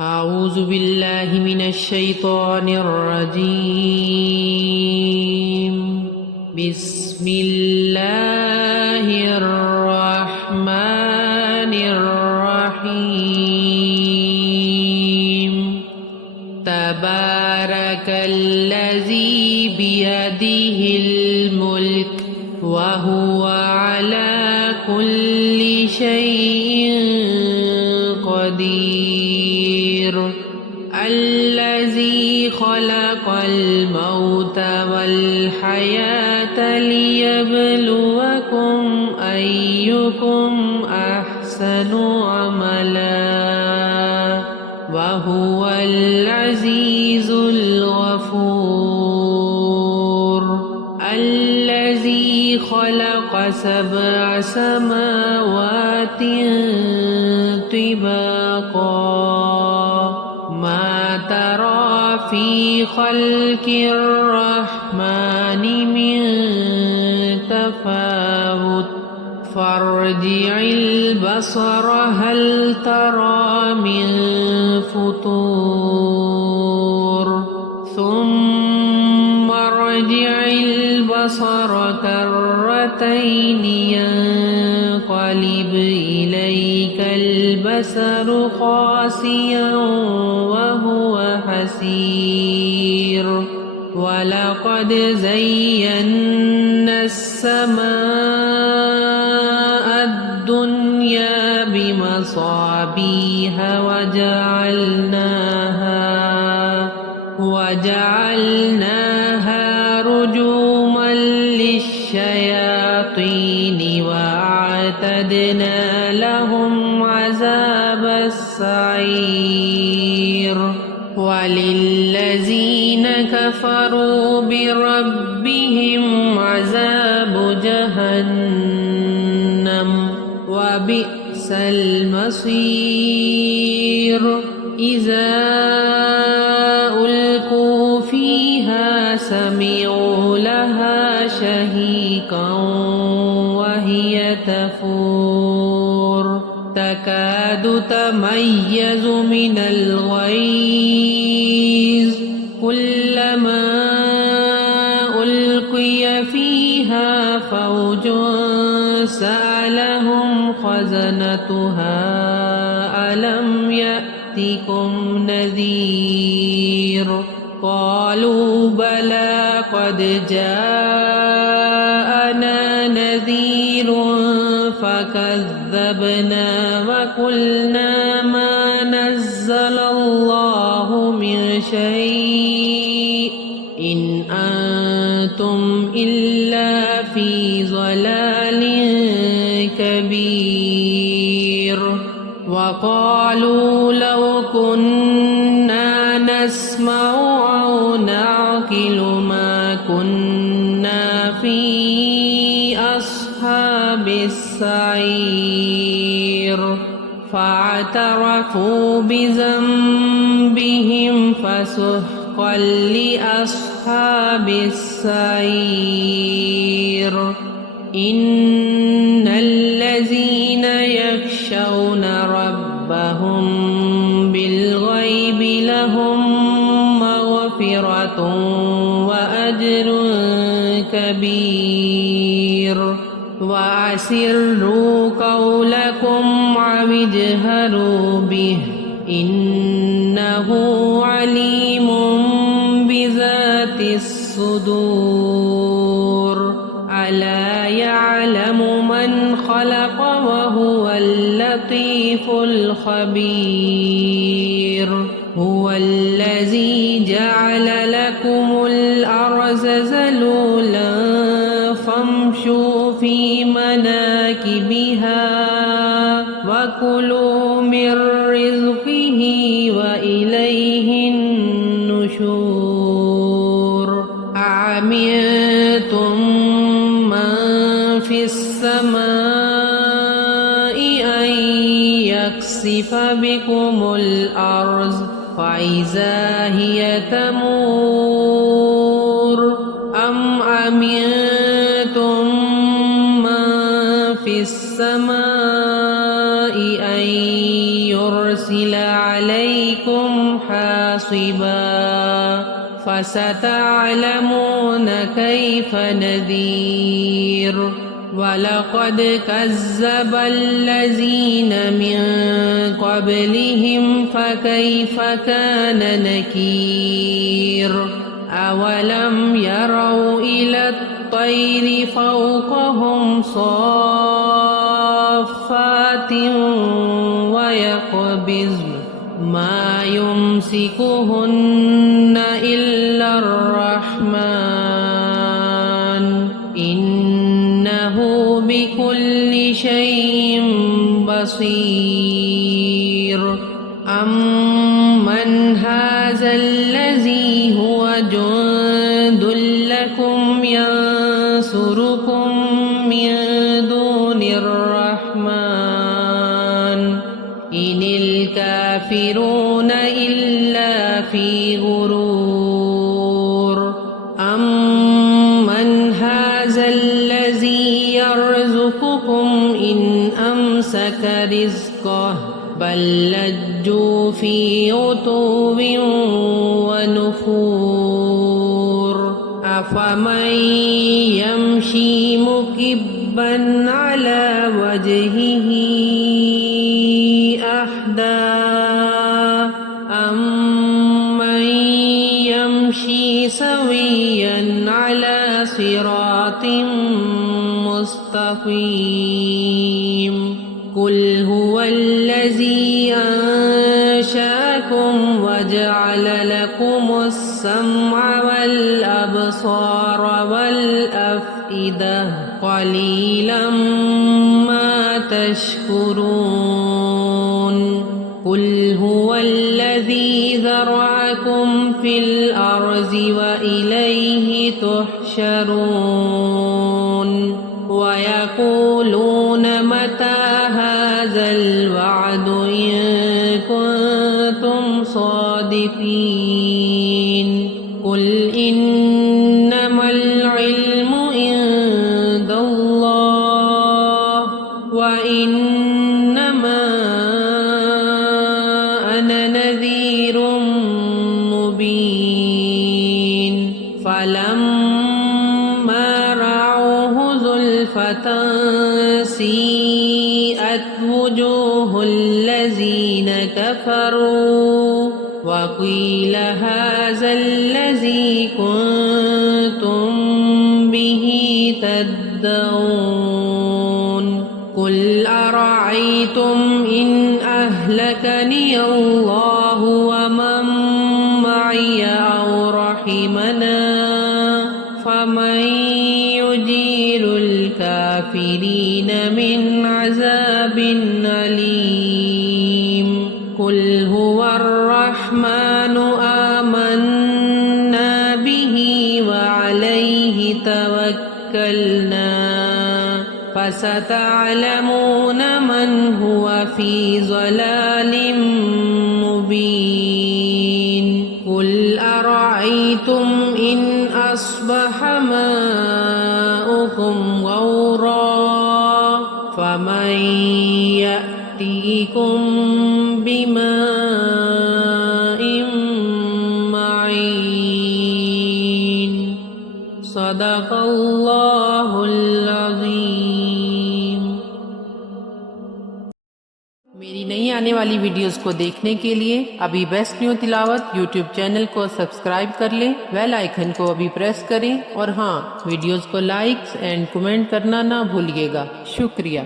أعوذ بالله من الشيطان الرجيم. بسم الله الرحمن الرحيم. تبارك الذي بيده الملك وهو على كل شيء قدير. الذي خلق الموت والحياة ليبلوكم أيكم أحسن عملا وهو العزيز الغفور. الذي خلق 7 سماوات طباقا ما ترى في خلق الرحمن من تفاوت فارجع البصر هل ترى من فطور ثم ارجع البصر كرتين ينقلب إليك البصر خاسئا وهو حسير. ولقد زينا السماء الدنيا بمصابيح وجعلناها رجوما للشياطين وأعتدنا لهم عذاب السعير. وللذين كفروا بربهم عذاب جهنم وبئس المصير. إذا ألقوا فيها سمعوا لها شهيقا وهي تفور تكاد تميز من الغيظ كلما ألقي فيها فوج سألهم خزنتها ألم يأتكم نذير قالوا بلى قد جاءنا نذير فكذبنا وقلنا ما نزل الله من شيء إن أنتم إلا في ضلال كبير. وقالوا لو كنا نسمع أو نعقل ما كنا في أصحاب السعير. فاعترفوا بذنبهم فسحقا لأصحاب السعير. إن الذين يخشون ربهم بالغيب لهم مغفرة وأجر كبير. وأسروا قولكم أو اجهروا به إنه عليم بذات الصدور. ألا يعلم من خلق وهو اللطيف الخبير. هو الذي جعل لكم الأرض ذلولا فامشوا في مناكبها وكلوا من رزقه وإليه النشور. أأمنتم من في السماء أن يخسف بكم الأرض فإذا هي تمور أم أمنتم من في السماء أن يرسل عليكم عليكم حاصبا فستعلمون كيف نذير ولقد كذب الذين من قبلهم فكيف كان نكير أولم يروا إلى الطير فوقهم صافات ويقبضن ما يمسكهن إلا الرحمن إنه بكل شيء بصير أمن هذا الذي هو جند لكم ينصركم من دون الرحمن إن الكافرون إلا في غرور أمن هذا الذي يرزقكم إن أمسك رزقه بل لجوا في عتو ونفور أفمن يمشي مكبا على وجهه أهدى أمن يمشي سويا على صراط مستقيم قل هو الذي أنشأكم وجعل لكم السمع والأبصار والأفئدة قليلا ما تشكرون قل هو الذي ذرأكم في الأرض وإليه تحشرون ويقولون متى هذا الوعد إن كنتم صادقين قل إنما العلم عند الله وإنما أنا نذير مبين فلما رأوه زلفة سيئت وجوه الذين كفروا وقيل هذا الذي كنتم به تدعون قل أرأيتم إن أهلكني الله ومن معي أو رحمنا فمن يجير الكافرين من عذاب أليم قل هو الرحمن آمنا به وعليه توكلنا فستعلمون من هو في ضلال مبين قل أرأيتم إن أصبح ماؤكم غورا فمن يأتيكم بماء معين صدق الله العظيम। मेरी नई आने वाली वीडियोस को देखने के लिए अभी बेस्ट न्यू तिलावत यूट्यूब चैनल को सब्सक्राइब कर लें, बेल आइकन को अभी प्रेस करें और हाँ, वीडियोस को लाइक एंड कमेंट करना ना भूलिएगा। शुक्रिया।